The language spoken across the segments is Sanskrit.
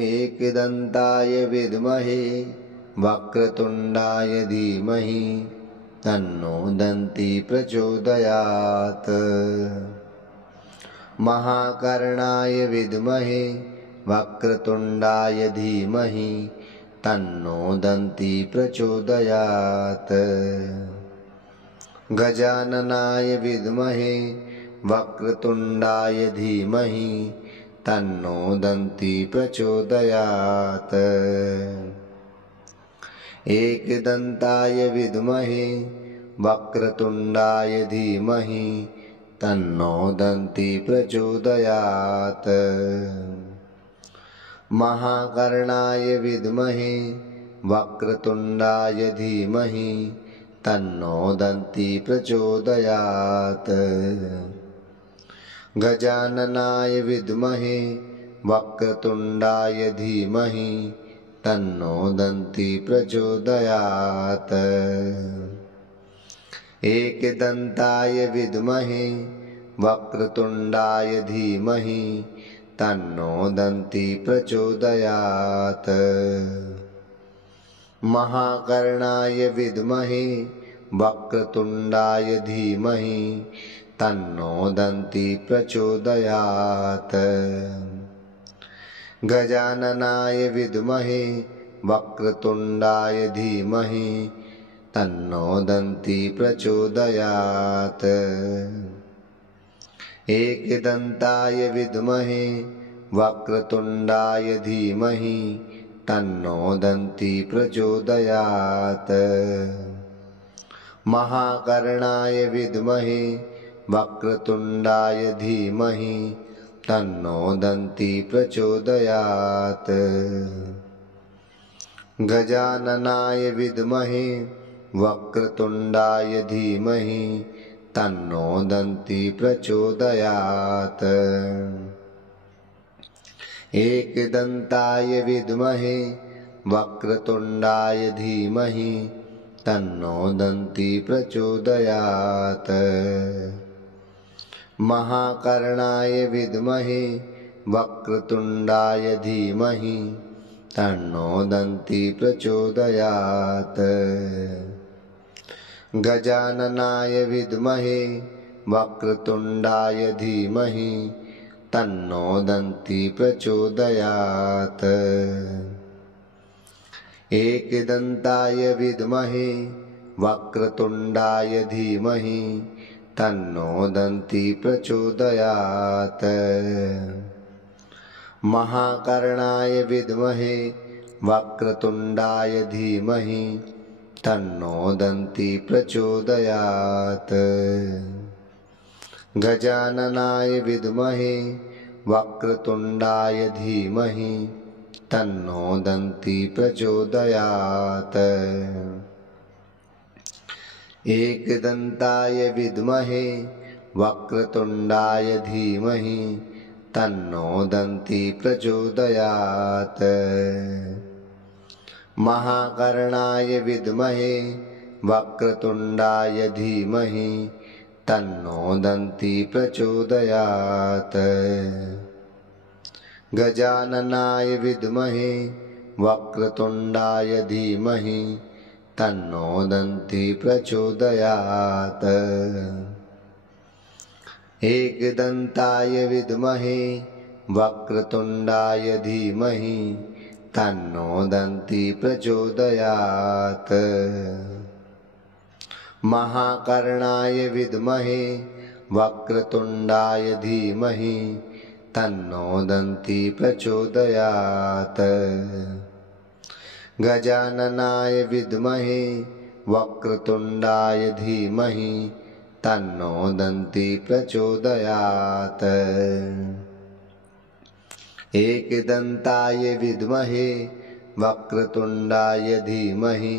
एकदन्ताय विद्महे वक्रतुण्डाय धीमहि तन्नो दन्ती प्रचोदयात्। महाकर्णाय विद्महे वक्रतुण्डाय धीमहि तन्नो दन्ती प्रचोदयात्। गजाननाय विद्महे वक्रतुण्डाय धीमहि तन्नो दन्ती प्रचोदयात्। एकदन्ताय विद्महे वक्रतुण्डाय धीमहि तन्नो दन्ती प्रचोदयात्। महाकर्णाय विद्महे वक्रतुण्डाय धीमहि तन्नो दन्ती प्रचोदयात्। गजाननाय विद्महे वक्रतुण्डाय धीमहि तन्नो दन्ती प्रचोदयात्। एकदन्ताय विद्महे वक्रतुण्डाय धीमहि तन्नो दन्ती प्रचोदयात्। महाकर्णाय विद्महे वक्रतुण्डाय धीमहि तन्नो दन्ती प्रचोदयात्। गजाननाय विद्महे वक्रतुण्डाय धीमहि तन्नो दन्ती प्रचोदयात्। एकदन्ताय विद्महे वक्रतुण्डाय धीमहि तन्नो दन्ती प्रचोदयात्। महाकर्णाय विद्महे वक्रतुण्डाय धीमहि तन्नो दन्ती प्रचोदयात्। गजाननाय विद्महे वक्रतुण्डाय धीमहि तन्नो दन्ती प्रचोदयात्। एकदन्ताय विद्महे वक्रतुण्डाय धीमहि तन्नो दन्ती प्रचोदयात्। महाकर्णाय विद्महे वक्रतुण्डाय धीमहि तन्नो दन्ती प्रचोदयात्। गजाननाय विद्महे वक्रतुण्डाय धीमहि तन्नो दन्ती प्रचोदयात्। एकदन्ताय विद्महे वक्रतुण्डाय धीमहि तन्नो दन्ती प्रचोदयात्। महाकर्णाय विद्महे वक्रतुण्डाय धीमहि तन्नो दन्ती प्रचोदयात्। गजाननाय विद्महे वक्रतुण्डाय धीमहि तन्नो दन्ती प्रचोदयात्। एकदन्ताय विद्महे वक्रतुण्डाय धीमहि तन्नो दन्ती प्रचोदयात्। महाकर्णाय विद्महे वक्रतुण्डाय धीमहि तन्नो दन्ती प्रचोदयात्। गजाननाय विद्महे वक्रतुण्डाय धीमहि तन्नो दन्ती प्रचोदयात्। एकदन्ताय विद्महे वक्रतुण्डाय धीमहि तन्नो दन्ती प्रचोदयात्। महाकर्णाय विद्महे वक्रतुण्डाय धीमहि तन्नो दन्ती प्रचोदयात्। गजाननाय विद्महे वक्रतुण्डाय धीमहि तन्नो दन्ती प्रचोदयात्। एकदन्ताय विद्महे वक्रतुण्डाय धीमहि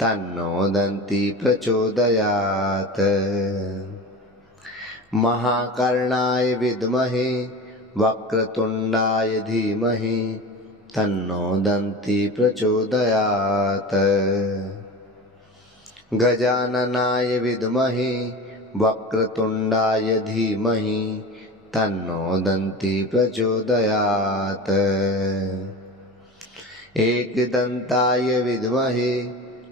तन्नो दन्ती प्रचोदयात्। महाकर्णाय विद्महे वक्रतुण्डाय धीमहि तन्नो दन्ती प्रचोदयात्। गजाननाय विद्महे वक्रतुण्डाय धीमहि तन्नो दन्ती प्रचोदयात्। एकदन्ताय विद्महे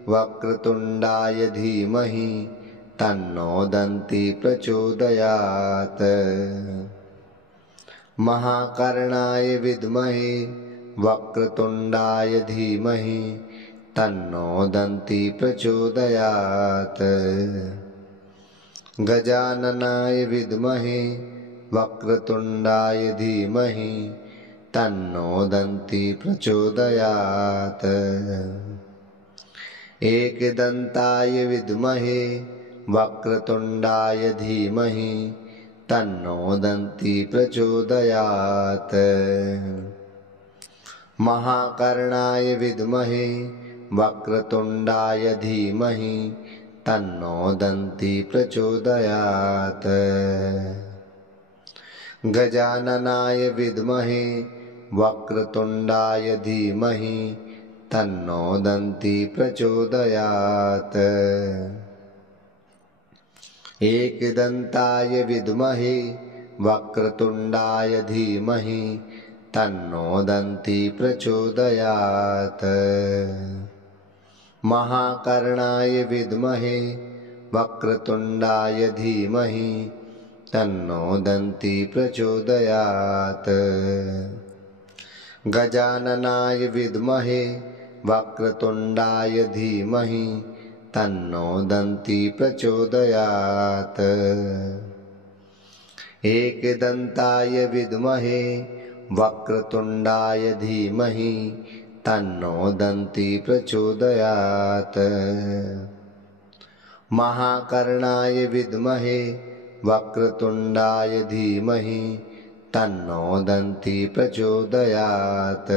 वक्रतुण्डाय धीमहि तन्नो दन्ती प्रचोदयात्। महाकर्णाय विद्महे वक्रतुण्डाय धीमहि तन्नो दन्ती प्रचोदयात्। गजाननाय विद्महे वक्रतुण्डाय धीमहि तन्नो दन्ती प्रचोदयात्। एकदन्ताय विद्महे वक्रतुण्डाय धीमहि तन्नो दन्ती प्रचोदयात्। महाकर्णाय विद्महे वक्रतुण्डाय धीमहि तन्नो दन्ती प्रचोदयात्। गजाननाय विद्महे वक्रतुण्डाय धीमहि तन्नो दन्ती प्रचोदयात्। एकदन्ताय विद्महे वक्रतुण्डाय धीमहि तन्नो दन्ती प्रचोदयात्। महाकर्णाय विद्महे वक्रतुण्डाय धीमहि तन्नो दन्ती प्रचोदयात्। गजाननाय विद्महे वक्रतुण्डाय धीमहि तन्नो दन्ती प्रचोदयात्। एकदन्ताय विद्महे वक्रतुण्डाय धीमहि तन्नो दन्ती प्रचोदयात्। महाकर्णाय विद्महे वक्रतुण्डाय धीमहि तन्नो दन्ती प्रचोदयात्।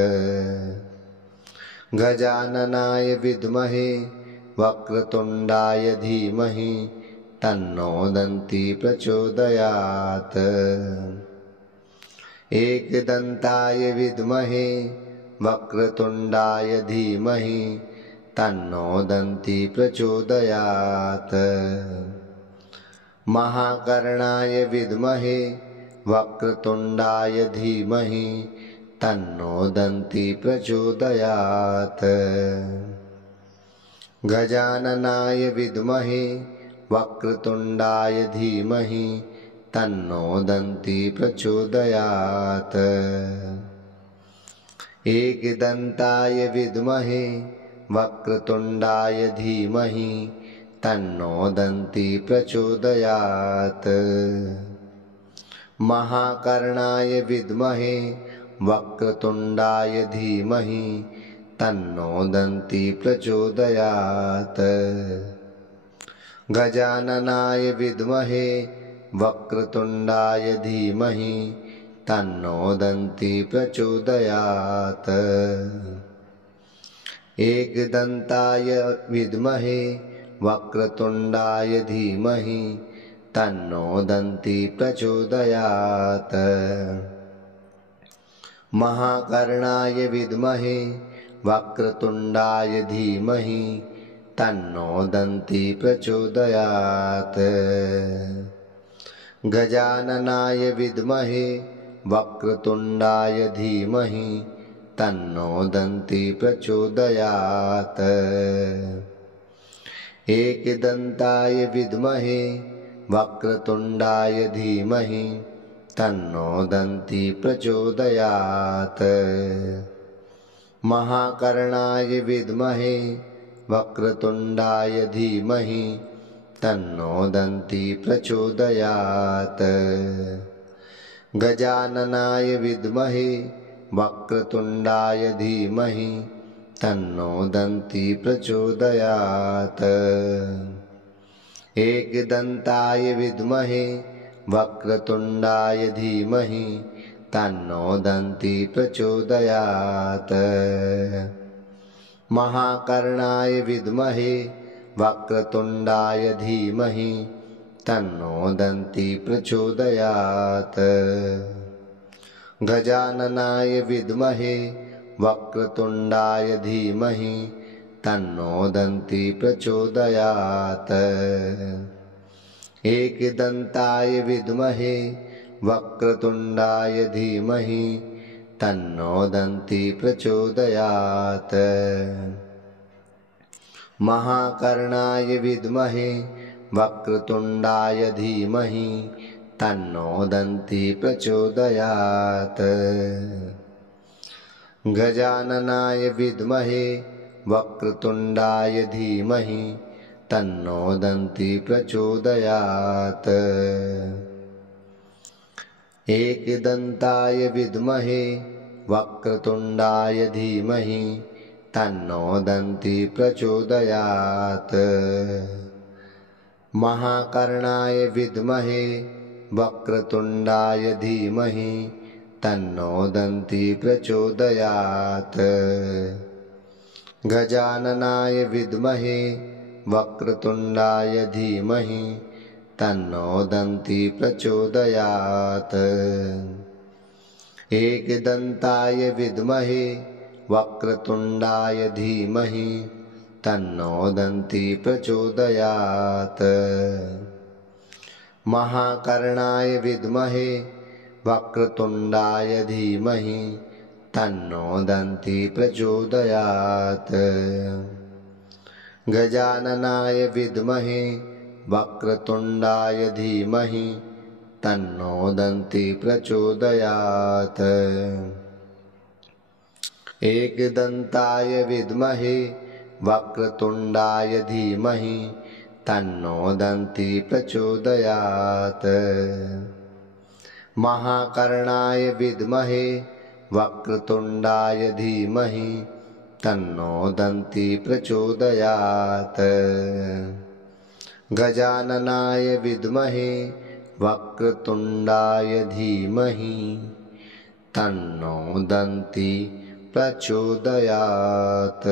गजाननाय विद्महे वक्रतुण्डाय धीमहि तन्नो दन्ती प्रचोदयात्। एकदन्ताय विद्महे वक्रतुण्डाय धीमहि तन्नो दन्ती प्रचोदयात्। महाकर्णाय विद्महे वक्रतुण्डाय धीमहि तन्नो दन्ती प्रचोदयात्। गजाननाय विद्महे वक्रतुण्डाय धीमहि तन्नो दन्ती प्रचोदयात्। एकदन्ताय विद्महे वक्रतुण्डाय धीमहि तन्नो दन्ती प्रचोदयात्। महाकर्णाय विद्महे वक्रतुण्डाय धीमहि तन्नो दन्ती प्रचोदयात्। गजाननाय विद्महे वक्रतुण्डाय धीमहि तन्नो दन्ती प्रचोदयात्। एकदन्ताय विद्महे वक्रतुण्डाय धीमहि तन्नो दन्ती प्रचोदयात्। महाकर्णाय विद्महे वक्रतुण्डाय धीमहि तन्नो दन्ती प्रचोदयात्। गजाननाय विद्महे वक्रतुण्डाय धीमहि तन्नो दन्ती प्रचोदयात्। एकदन्ताय विद्महे वक्रतुण्डाय धीमहि तन्नो दन्ती प्रचोदयात्। महाकर्णाय विद्महे वक्रतुण्डाय धीमहि तन्नो दन्ती प्रचोदयात्। गजाननाय विद्महे वक्रतुण्डाय धीमहि तन्नो दन्ती प्रचोदयात्। एकदन्ताय विद्महे वक्रतुण्डाय धीमहि तन्नो दन्ती प्रचोदयात्। महाकर्णाय विद्महे वक्रतुण्डाय धीमहि तन्नो दन्ती प्रचोदयात्। गजाननाय विद्महे वक्रतुण्डाय धीमहि तन्नो दन्ती प्रचोदयात्। एकदन्ताय विद्महे वक्रतुण्डाय धीमहि तन्नो दन्ती प्रचोदयात्। महाकर्णाय विद्महे वक्रतुण्डाय धीमहि तन्नो दन्ती प्रचोदयात्। गजाननाय विद्महे वक्रतुण्डाय धीमहि तन्नो दन्ती प्रचोदयात्। एकदन्ताय विद्महे वक्रतुण्डाय धीमहि तन्नो दन्ती प्रचोदयात्। महाकर्णाय विद्महे वक्रतुण्डाय धीमहि तन्नो दन्ती प्रचोदयात्। गजाननाय विद्महे वक्रतुण्डाय धीमहि तन्नो दन्ती प्रचोदयात्। एकदन्ताय विद्महे वक्रतुण्डाय धीमहि तन्नो दन्ती प्रचोदयात्। महाकर्णाय विद्महे वक्रतुण्डाय धीमहि तन्नो दन्ती प्रचोदयात्। गजाननाय विद्महे वक्रतुण्डाय धीमहि तन्नो दन्ती प्रचोदयात्। एकदन्ताय विद्महे वक्रतुण्डाय धीमहि तन्नो दन्ती प्रचोदयात्। महाकर्णाय विद्महे वक्रतुण्डाय धीमहि तन्नो दन्ती प्रचोदयात्। गजाननाय विद्महे वक्रतुण्डाय धीमहि तन्नो दन्ती प्रचोदयात्।